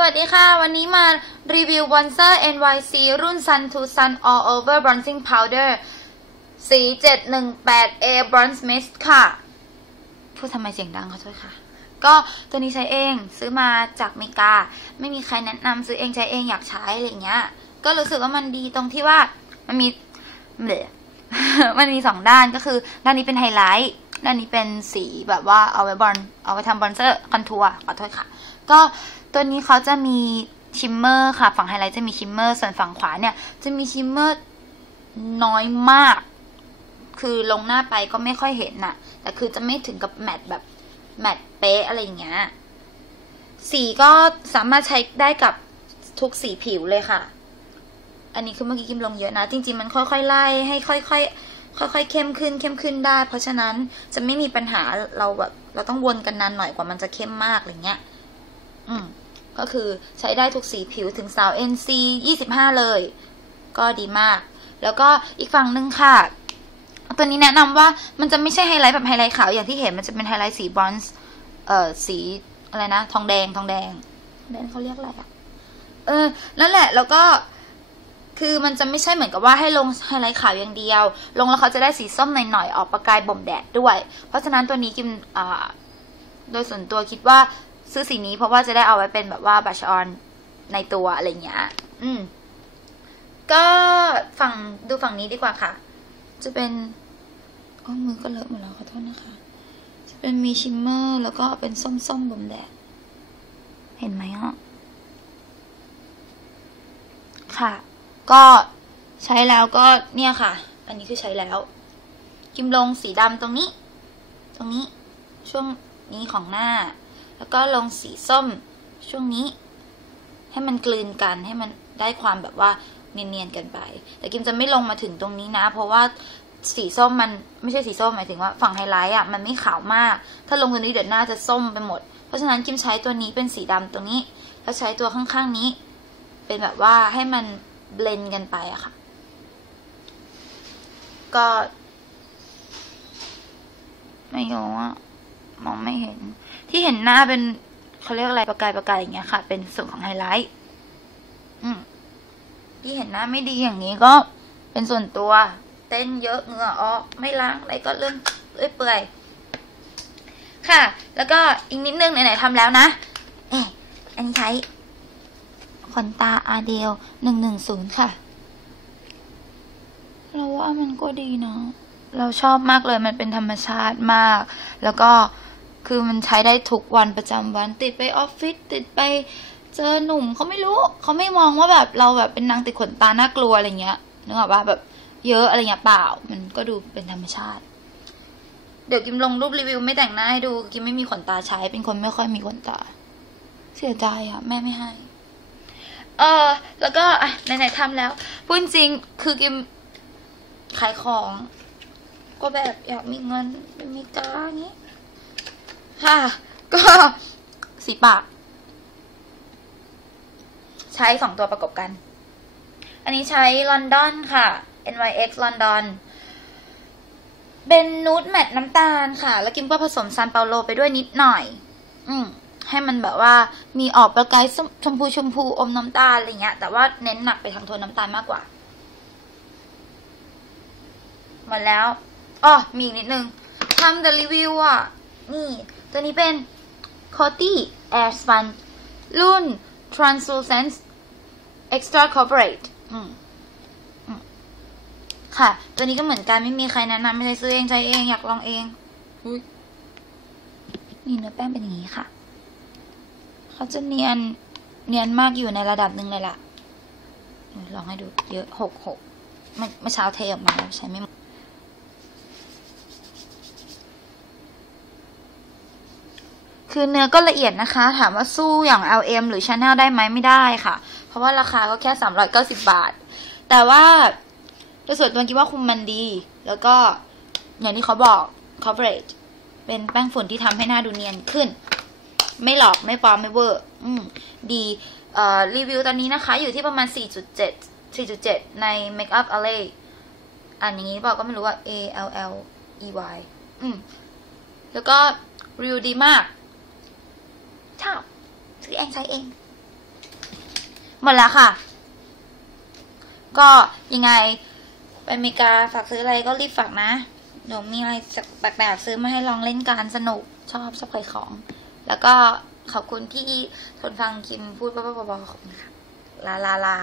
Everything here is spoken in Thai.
สวัสดีค่ะ วันนี้มารีวิว Bronzer NYC รุ่น Sun to Sun All Over Bronzing Powder สี 718A Bronze Mist ค่ะ พูดทำไมเสียงดังขอโทษค่ะ ก็ตัวนี้ใช้เองซื้อมาจากเมกา ไม่มีใครแนะนำซื้อเองใช้เองอยากใช้อะไรเงี้ย ก็รู้สึกว่ามันดีตรงที่ว่ามันมีเบลมันมีสองด้านก็คือด้านนี้เป็นไฮไลท์ ด้านนี้เป็นสีแบบว่าเอาไว้บอลเอาไว้ทำบอนเซอร์คอนทัวร์ขอโทษค่ะ ก็ตัวนี้เขาจะมีชิมเมอร์ค่ะ ฝั่งไฮไลท์จะมีชิมเมอร์ ส่วนฝั่งขวาเนี่ย จะมีชิมเมอร์น้อยมาก คือลงหน้าไปก็ไม่ค่อยเห็นน่ะ แต่คือจะไม่ถึงกับแมทแบบแมทเป๊ะอะไรอย่างเงี้ย สีก็สามารถใช้ได้กับทุกสีผิวเลยค่ะ อันนี้คือเมื่อกี้กิมลงเยอะนะ จริง ๆ มันค่อยๆไล่ให้ค่อย ๆ ค่อยๆเข้มขึ้นเข้มขึ้นได้ เพราะฉะนั้นจะไม่มีปัญหาเราแบบเราต้องวนกันนานหน่อยกว่ามันจะเข้มมากอะไรเงี้ย อืม ก็คือใช้ได้ทุกสีผิวถึงสาว NC 25 เลย ก็ดีมาก แล้วก็อีกฝั่งหนึ่งค่ะ ตัวนี้แนะนำว่ามันจะไม่ใช่ไฮไลท์แบบไฮไลท์ขาวอย่างที่เห็นมันจะเป็นไฮไลท์สีบรอนซ์เอ่อสีอะไรนะ ทองแดงทองแดงแดงเขาเรียกอะไรอะเออ นั่นแหละ แล้วก็ คือมันจะไม่ใช่เหมือนกับว่าให้ลงไฮไลท์ขาวอย่างเดียว ลงแล้วเขาจะได้สีส้มหน่อยๆออกประกายบ่มแดดด้วย เพราะฉะนั้นตัวนี้กิมอ่าโดยส่วนตัวคิดว่าซื้อสีนี้เพราะว่าจะได้เอาไว้เป็นแบบว่าบัชออนในตัวอะไรเงี้ย อืม ก็ฝั่งดูฝั่งนี้ดีกว่าค่ะ จะเป็นอ้มือก็เลอะหมดแล้วขอโทษนะคะ จะเป็นมีชิมเมอร์แล้วก็เป็นส้มๆบ่มแดด เห็นไหมอะค่ะ ก็ใช้แล้วก็เนี่ยค่ะ อันนี้คือใช้แล้ว กิมลงสีดำตรงนี้ ตรงนี้ช่วงนี้ของหน้า แล้วก็ลงสีส้มช่วงนี้ ให้มันกลืนกันให้มันได้ความแบบว่าเนียนๆกันไป แต่กิมจะไม่ลงมาถึงตรงนี้นะ เพราะว่าสีส้มมันไม่ใช่สีส้มหมายถึงว่าฝั่งไฮไลท์อะมันไม่ขาวมาก ถ้าลงตัวนี้เดี๋ยวหน้าจะส้มไปหมด เพราะฉะนั้นกิมใช้ตัวนี้เป็นสีดำตรงนี้ แล้วใช้ตัวข้างๆนี้ เป็นแบบว่าให้มัน เบลนกันไปอะค่ะ ก็ ไม่รู้อะมองไม่เห็น ที่เห็นหน้าเป็นเขาเรียกอะไรประกายประกายอย่างเงี้ยค่ะ เป็นส่วนของไฮไลท์อืมที่เห็นหน้าไม่ดีอย่างนี้ก็เป็นส่วนตัว เต้นเยอะเหงื่อออกไม่ล้างอะไรก็เรื่องเอ้ยเปื่อย ค่ะ แล้วก็อีกนิดนึงไหนๆทำแล้วนะเอ๊ะอันนี้ใช้ ขนตาอาเดลหนึ่งหนึ่งศูนย์ค่ะ เราว่ามันก็ดีเนาะเราชอบมากเลยมันเป็นธรรมชาติมาก แล้วก็คือมันใช้ได้ทุกวันประจำวัน ติดไปออฟฟิศติดไปเจอหนุ่มเขาไม่รู้เขาไม่มองว่าแบบเราแบบเป็นนางติดขนตาน่ากลัวอะไรเงี้ยนึกออกว่าแบบเยอะอะไรเงี้ยเปล่า มันก็ดูเป็นธรรมชาติ เดี๋ยวกิมลงรูปรีวิวไม่แต่งหน้าให้ดูกิมไม่มีขนตาใช้เป็นคนไม่ค่อยมีขนตา เสียใจอะแม่ไม่ให้ เออ แล้วก็อะไหนๆทำแล้วพูดจริงคือกิมขายของ ก็แบบอยากมีเงินเป็นมีกาอย่างี้ค่ะ ก็สีปาก ใช้สองตัวประกบกัน อันนี้ใช้ลอนดอนค่ะ NYX ลอนดอนเป็นนูดแมตน้ำตาลค่ะ แล้วกิมก็ผสมซานเปาโลไปด้วยนิดหน่อย อืม ให้มันแบบว่ามีออกประกายชมพูชมพูอมน้ำตาลอะไรเงี้ย แต่ว่าเน้นหนักไปทางโทนน้ำตาลมากกว่าหมดแล้วอ๋อมีอีกนิดนึงทำแต่รีวิวอะ นี่ ตัวนี้เป็น Coty Air Sponge รุ่น Translucent Extra Coverage อืมอืมค่ะ ตัวนี้ก็เหมือนกันไม่มีใครแนะนำไม่ใช่ซื้อเองใช้เองอยากลองเองอุ๊ยนี่เนื้อแป้งเป็นอย่างนี้ค่ะ เขาจะเนียนเนียนมากอยู่ในระดับหนึ่งเลยล่ะ ลองให้ดูเยอะหกหกเมื่อเช้าเทออกมาแล้วใช้ไม่หมดคือเนื้อก็ละเอียดนะคะ ถามว่าสู้อย่าง LM หรือ Chanel ได้ไหมไม่ได้ค่ะ เพราะว่าราคาก็แค่ 390 บาท แต่ว่าโดยส่วนตัวคิดว่าคุมมันดี แล้วก็อย่างที่เขาบอก coverage เป็นแป้งฝุ่นที่ทำให้หน้าดูเนียนขึ้น ไม่หลอกไม่ฟลอมไม่เวอร์อืมดีเอ่อรีวิวตอนนี้นะคะ อยู่ที่ประมาณ 4.7 4.7 ใน Makeup Alley อย่างนี้บอกก็ไม่รู้ว่า A L L E Y อืมแล้วก็รีวิวดีมากชอบซื้อเองใช้เอง หมดแล้วค่ะ ก็ยังไงไปอเมริกาฝากซื้ออะไรก็รีบฝากนะเดี๋ยวมีอะไรแปลกๆซื้อมาให้ลองเล่นการสนุกชอบชอบขายของ แล้วก็ขอบคุณที่ทนฟังคิมพูดบ้าๆบอๆขอบคุณค่ะลาลาลา